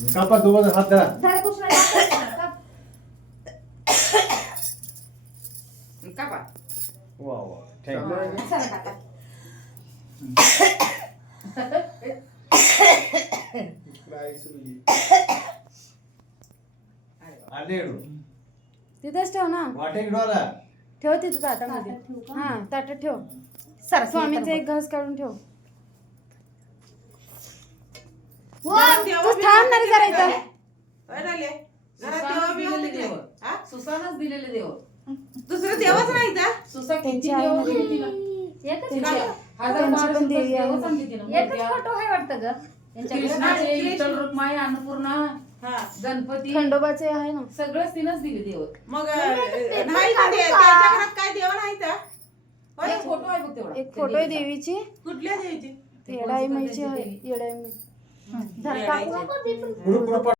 कापा दोघं हात धरा. धरा कृष्णा काप. कापा. वा वा थँक्यू. चला काका. आले तिथंच ठेव ना. वाटे डोला. ठेव तिथं ताटामध्ये. ताटात ठेवू का? हा ताटात ठेव. सर स्वामींचा एक घास काढून ठेव. तू थांब ना रे जरा इथं. सुसानच दिलेले देव. दुसरं देवच नाही का? सुसा किती त्यांची आई देव म्हणजे दिली तिला. एकच त्यांची फोटो. हजार त्यांची बारा पण देवी आहे. देव सांगितली ना. एकच मोठ्या फोटो आहे वाटतं ग त्यांच्याकडे. कृष्णाचे विठ्ठल रुक्माई अन्नपूर्णा हा. गणपती खंडोबाचे आहे ना. सगळंच तिनंच दिले देव. मग ते नाही का काढू ते- का? त्यांच्या घरात काय देव नाही का? होय? एक फोटो आहे बघ तेवढा. एक फोटो आहे देवीची. कुठल्या देवीची? येडाई माईची आहे. येडाई माई. धरा काकू. येडायची. गुरु